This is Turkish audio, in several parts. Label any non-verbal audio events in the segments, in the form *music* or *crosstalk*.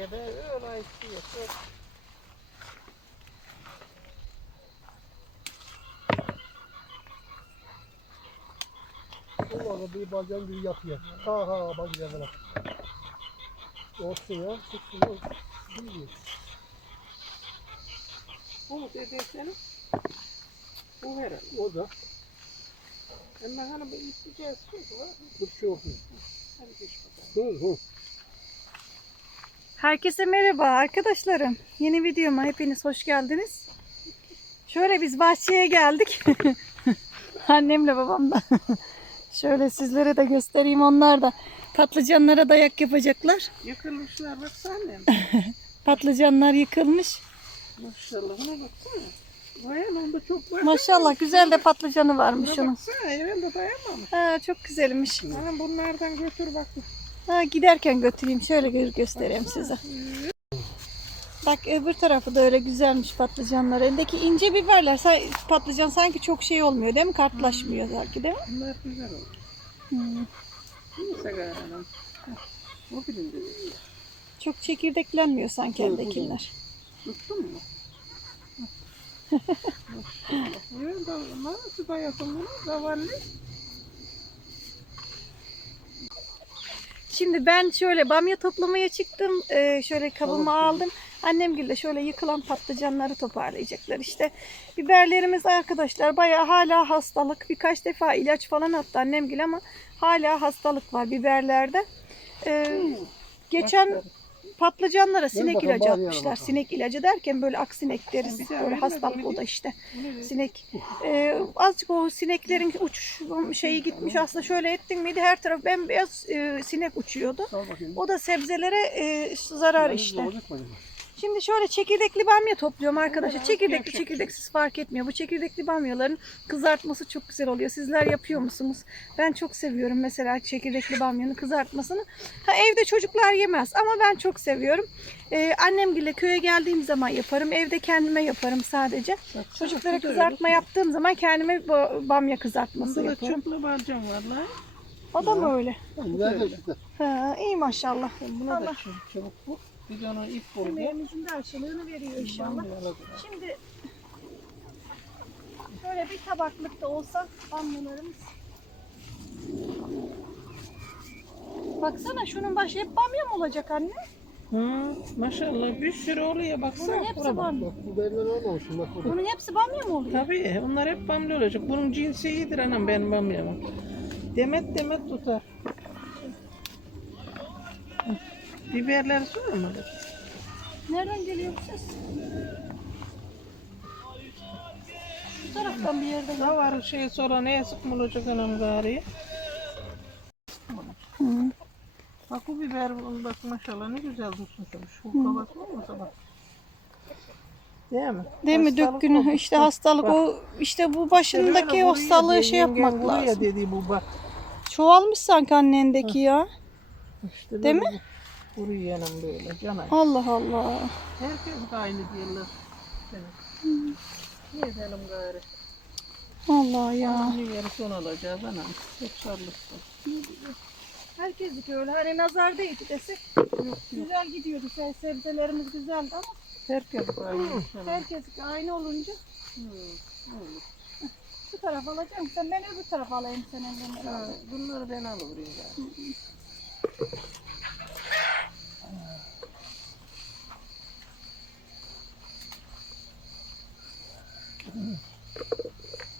Da öyle istiyor. Vallahi bir balcan gibi yapıyor. Ha ha bak yerlere. Olsun ya. Çıksın ya. Bilmiyor. Bu dedi senin. Bu herhalde. O da. Ama hani bir isteyeceğiz. Bir şey olsun. Hadi geç bakalım. Hı hı. Herkese merhaba arkadaşlarım. Yeni videoma hepiniz hoş geldiniz. Şöyle biz bahçeye geldik. *laughs* Annemle babam da. *laughs* Şöyle sizlere de göstereyim. Onlar da patlıcanlara dayak yapacaklar. Yıkılmışlar baksana. *laughs* Patlıcanlar yıkılmış. Maşallah ona baksana. Bayan onda çok var. Maşallah güzel de patlıcanı varmış onun. baksana evinde dayanmamış. Ha, çok güzelmiş. Hanım bunlardan götür bak. Ha, giderken götüreyim. Şöyle gö- göstereyim size. Bak öbür tarafı da öyle güzelmiş patlıcanlar. Elindeki ince biberler patlıcan sanki çok şey olmuyor değil mi? Kartlaşmıyor sanki değil mi? Bunlar güzel oldu. Hmm. Çok çekirdeklenmiyor sanki eldekiler. Tuttun mu? *laughs* Evet, da- nasıl dayasın bunu? Şimdi ben şöyle bamya toplamaya çıktım. Ee, şöyle kabımı aldım. Annemgil de şöyle yıkılan patlıcanları toparlayacaklar işte. Biberlerimiz arkadaşlar bayağı hala hastalık. Birkaç defa ilaç falan attı annemgil ama hala hastalık var biberlerde. Ee, geçen patlıcanlara sinek bakalım, ilacı atmışlar. Sinek ilacı derken böyle aksinek deriz. Bize Böyle öyle hastalık o da işte. Sinek. Ee, azıcık o sineklerin uçuş şeyi gitmiş aslında şöyle ettin miydi her taraf bembeyaz e, sinek uçuyordu. O da sebzelere e, zarar işte. Şimdi şöyle çekirdekli bamya topluyorum arkadaşlar. Çekirdekli gevşek çekirdeksiz fark etmiyor. Bu çekirdekli bamyaların kızartması çok güzel oluyor. Sizler yapıyor musunuz? Ben çok seviyorum mesela çekirdekli bamyanın kızartmasını. Ha evde çocuklar yemez ama ben çok seviyorum. Ee, annemgille köye geldiğim zaman yaparım. Evde kendime yaparım sadece. Çocuklara Güzel kızartma yaptığım zaman kendime ba- bamya kızartması Bunda da yaparım. çöplü balcam var lan. O da mı öyle? Ha, iyi maşallah. Buna Allah da çabuk bu. Bir de ona ip vur. emeğimizin de karşılığını veriyor inşallah. Şimdi şöyle bir tabaklık da olsa bamyalarımız. Baksana şunun başı hep bamya mı olacak anne? Hı, maşallah bir sürü oluyor baksana. Bunun hepsi bamya. Bak burada. Bunun hepsi bamya mı oluyor? Tabii onlar hep bamya olacak. Bunun cinsi iyidir anam benim bamyamın. Demet demet tutar. Hı. Biberleri sormadık. Nereden geliyor bu ses? Bu taraftan bir yerden Ne var şey sonra neye sıkma olacak anam gari? Hı. Bak bu biber bak maşallah ne güzel şöyle. Şu kabak olmasa bak. Değil mi? Değil mi Hastalık dökkünü oldu. işte hastalık Bak. o işte bu başındaki buraya hastalığı şey yengen yapmak buraya lazım. dedi bu bak. Çoğalmış sanki annendeki ya. İşte Değil böyle bu- Buraya yanım böyle canay. Allah Allah. Herkes de aynı diyorlar. Hmm. Ne edelim gari? Allah ya. Allah'ın yeri son alacağız anam. Hep sarılıksın. Herkes öyle hani nazar değdi desek Yok güzel gidiyordu. Şey, sebzelerimiz güzeldi ama Herkes de aynı. inşallah. herkes aynı olunca Hı, olur. bu taraf alacağım. Sen ben öbür tarafa alayım sen elinden. Ha, Bunları ben alıvereyim gari.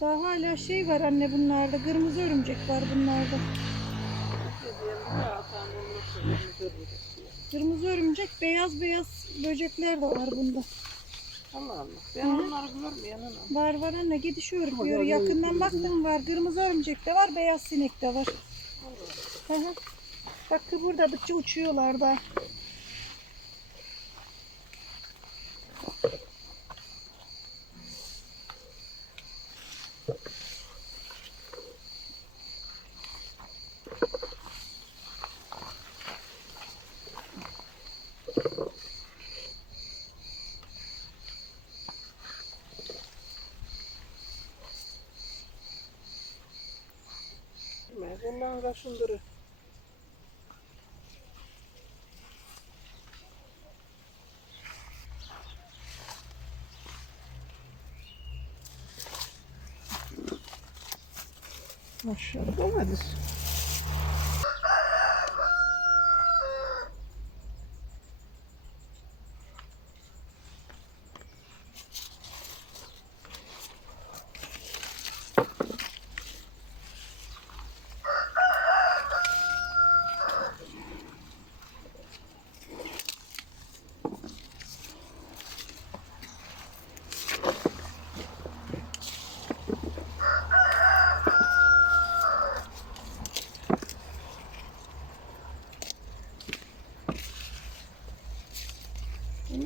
Daha hala şey var anne bunlarda. Kırmızı örümcek var bunlarda. Kırmızı örümcek, beyaz beyaz böcekler de var bunda. Allah Allah. Ben onları görmeyen anam. Var var anne gidişiyor Ama diyor. ya, Yakından ya, baktım var. Kırmızı örümcek de var, beyaz sinek de var. Hı hı. Bak kıpırdadıkça uçuyorlar da. Bundan kaşındırır. Maşallah domates. Bunu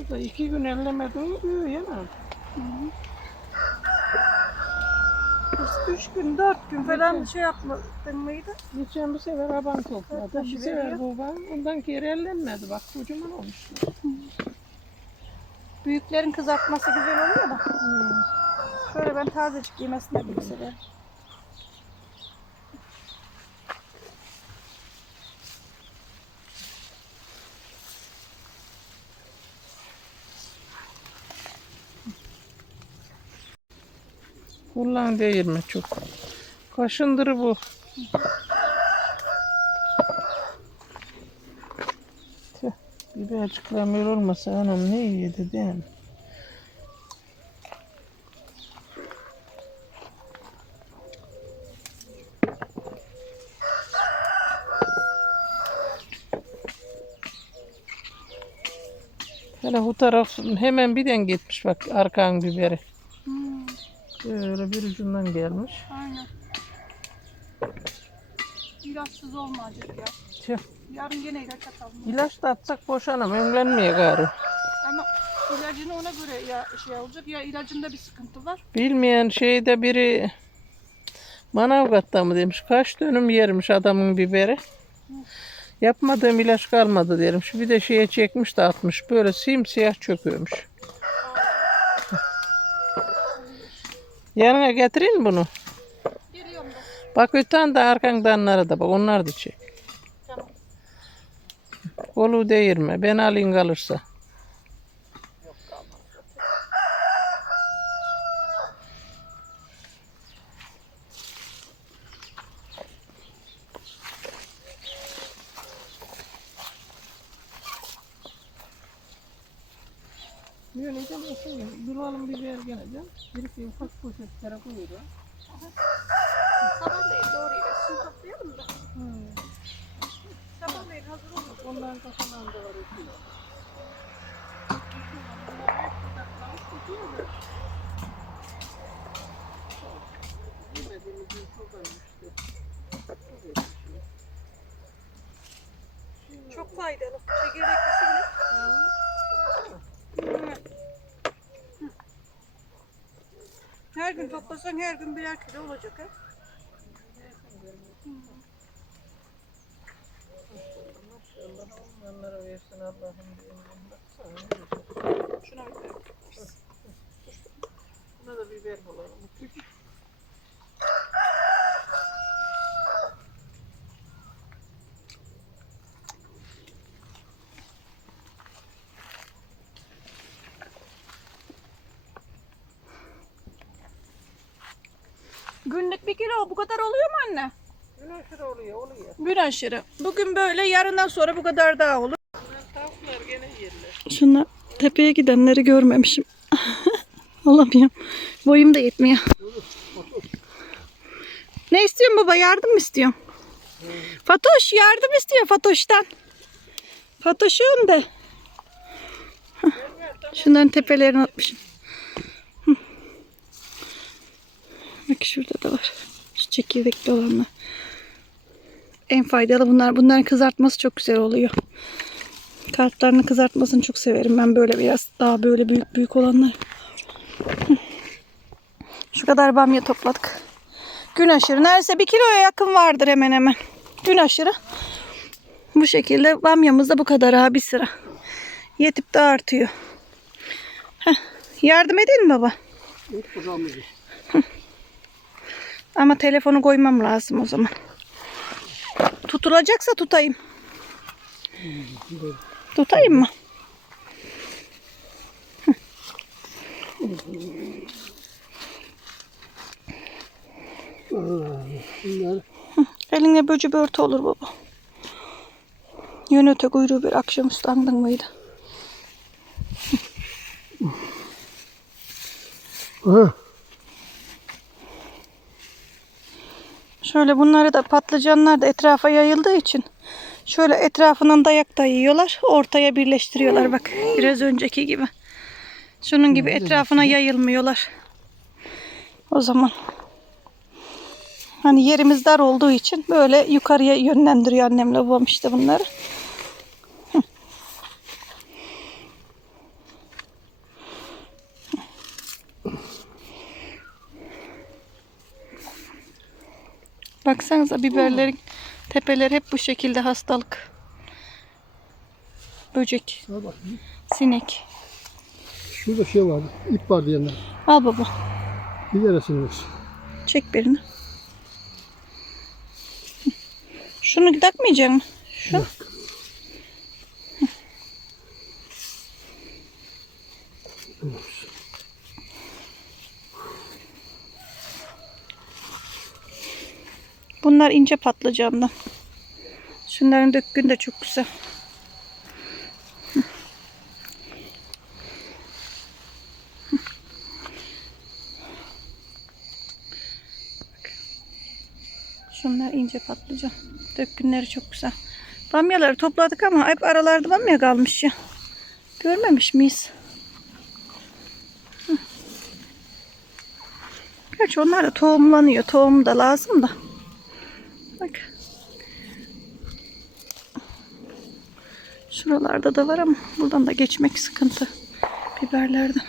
da iki gün ellemedin mi büyüyor yana. Biz üç gün, dört gün falan şey yapmadın mıydı? Geçen bu sefer aban topladı. Bu sefer babam ondan geri ellenmedi. Bak kocaman olmuş. Büyüklerin kızartması güzel oluyor da. Hmm. Şöyle ben tazecik yemesini de çok Kullan değirme çok. Kaşındırı bu. Tüh, Bibercikler olmasa anam ne yedi değil mi? Hele bu taraf hemen birden gitmiş bak arkan biberi. Böyle bir ucundan gelmiş. aynen. İlaçsız olmayacak ya. Tüh. Yarın gene ilaç atalım. İlaç da atsak boşanam önlenmeye gari. Ama ilacını ona göre ya şey olacak ya ilacında bir sıkıntı var. Bilmeyen şeyde biri Manavgat'ta mı demiş. Kaç dönüm yermiş adamın biberi. Yapmadığım ilaç kalmadı derim. Şu bir de şeye çekmiş de atmış. Böyle simsiyah çöküyormuş. Yanına getireyim bunu. Geliyorum da. Bak öten de arkandanlara da bak onlar da çek. Tamam. Kolu değirme. Ben alayım kalırsa. Yöneceğim olsun. Bulalım biber geleceğim. Bir iki ufak poşetlere koyuyorum. Sabahleyin doğru iletişim toplayalım da. Hmm. Sabahleyin hazır olur. Onların ötüyor. Çok gün toplasan her gün birer kilo olacak ha. Onlara versin Allah'ım. Şuna bir bak. Buna da biber bulalım. Günlük bir kilo bu kadar oluyor mu anne? Gün aşırı oluyor, oluyor. Gün aşırı. Bugün böyle yarından sonra bu kadar daha olur. Tavuklar gene yerler. Şuna tepeye gidenleri görmemişim. *laughs* Alamıyorum. Boyum da yetmiyor. Ne istiyorsun baba? Yardım mı istiyorsun? Fatoş yardım istiyor Fatoş'tan. Fatoş'um de. Şunların tepelerini atmışım. Hı. Bak şurada da var. Şu çekirdekli olanlar. En faydalı bunlar. Bunların kızartması çok güzel oluyor. Kartlarını kızartmasını çok severim. Ben böyle biraz daha böyle büyük büyük olanlar. Şu kadar bamya topladık. Gün aşırı. Neredeyse bir kiloya yakın vardır hemen hemen. Gün aşırı. Bu şekilde bamyamız da bu kadar ha bir sıra. Yetip de artıyor. Heh. Yardım mi baba? Ama telefonu koymam lazım o zaman. Tutulacaksa tutayım. Tutayım mı? Seninle böcü börtü olur baba. Yön öte kuyruğu bir akşamüstü andın mıydı? Aha. Şöyle bunları da patlıcanlar da etrafa yayıldığı için şöyle etrafından dayak da yiyorlar. Ortaya birleştiriyorlar bak biraz önceki gibi. Şunun gibi etrafına yayılmıyorlar. O zaman hani yerimiz dar olduğu için böyle yukarıya yönlendiriyor annemle babam işte bunları. Baksanıza biberlerin tepeleri hep bu şekilde hastalık. Böcek, Al bakayım. sinek. Şurada şey vardı. ip vardı yanında. Al baba. Bir neresini. Çek birini. Şunu takmayacak mısın? Şu. Bunlar ince patlıcandan. Şunların dökkün de çok güzel. Şunlar ince patlıcan. Dökkünleri çok güzel. Bamyaları topladık ama hep aralarda bamya kalmış ya. Görmemiş miyiz? Gerçi onlar da tohumlanıyor. Tohum da lazım da. Bak. Şuralarda da var ama buradan da geçmek sıkıntı. Biberlerden.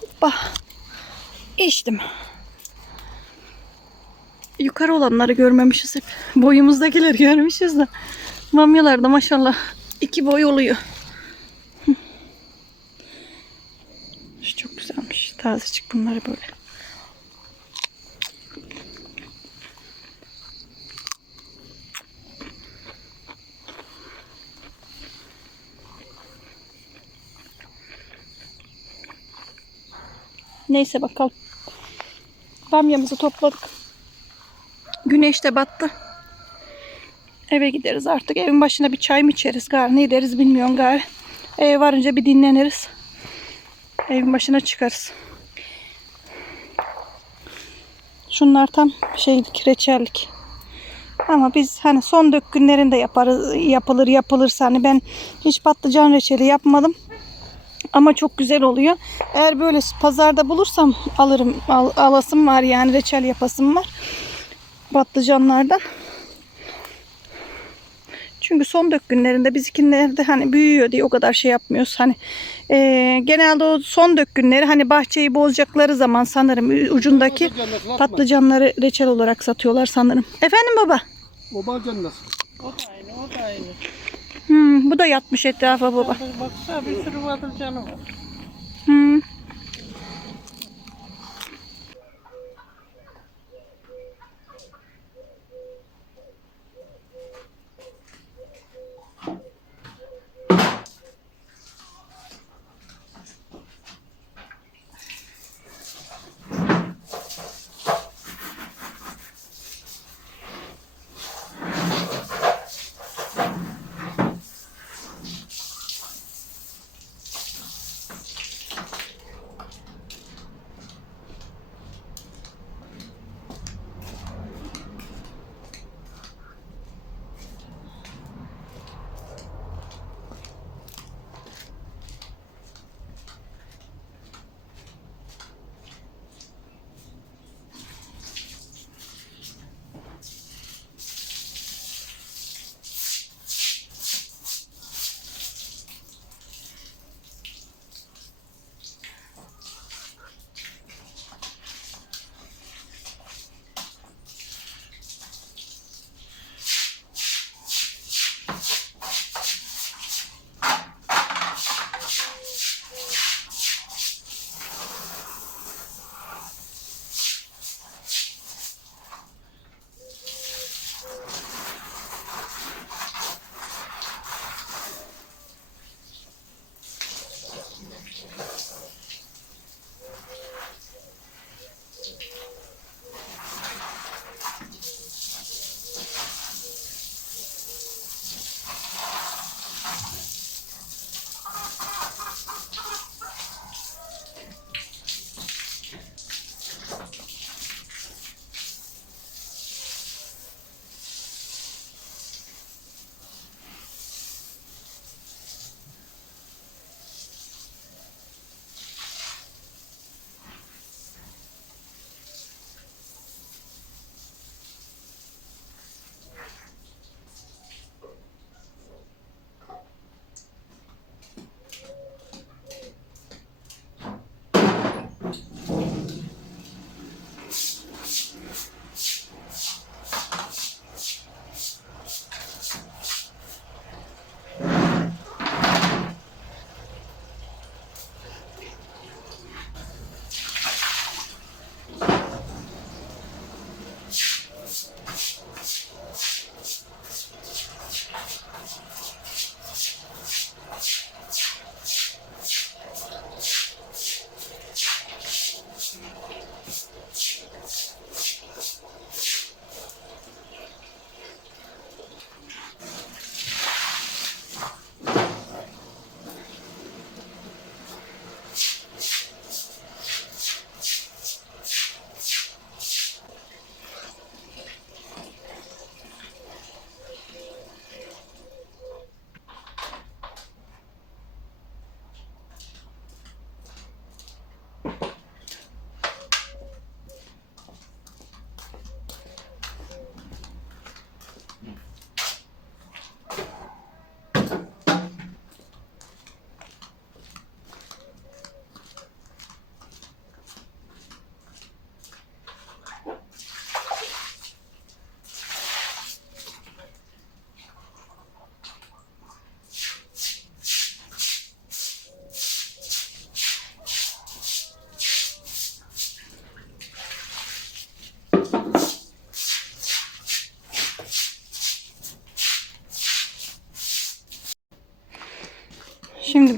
Hoppa. İçtim. Yukarı olanları görmemişiz hep. Boyumuzdakileri görmüşüz de. Bamyalarda maşallah iki boy oluyor. Hı. Şu çok güzelmiş. Tazecik bunları böyle. Neyse bakalım. Bamyamızı topladık. Güneş de battı. Eve gideriz artık. Evin başına bir çay mı içeriz gari ne ederiz bilmiyorum gari. Eve varınca bir dinleniriz. Evin başına çıkarız. Şunlar tam şeylik, reçellik. Ama biz hani son dök günlerinde yaparız, yapılır yapılırsa hani ben hiç patlıcan reçeli yapmadım. Ama çok güzel oluyor. Eğer böyle pazarda bulursam alırım. Al, alasım var yani reçel yapasım var. Patlıcanlardan. Çünkü son dök günlerinde bizimkilerde hani büyüyor diye o kadar şey yapmıyoruz. Hani e, genelde o son dök günleri hani bahçeyi bozacakları zaman sanırım ucundaki patlıcanları reçel olarak satıyorlar sanırım. Efendim baba? Obal nasıl? O da aynı, o da aynı. Hmm, bu da yatmış etrafa baba. Baksana bir sürü patlıcanı var. Hmm.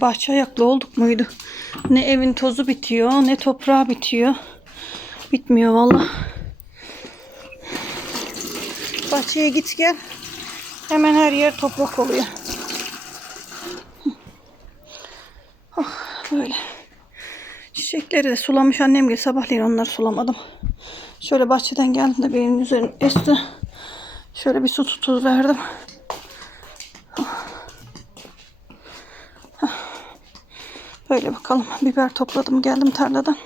Şimdi bahçe ayaklı olduk muydu? Ne evin tozu bitiyor ne toprağı bitiyor. Bitmiyor valla. Bahçeye git gel. Hemen her yer toprak oluyor. Oh, böyle. Çiçekleri de sulamış annem gibi sabahleyin onları sulamadım. Şöyle bahçeden geldim de benim üzerine esti. Şöyle bir su tutu verdim. Böyle bakalım. Biber topladım geldim tarladan.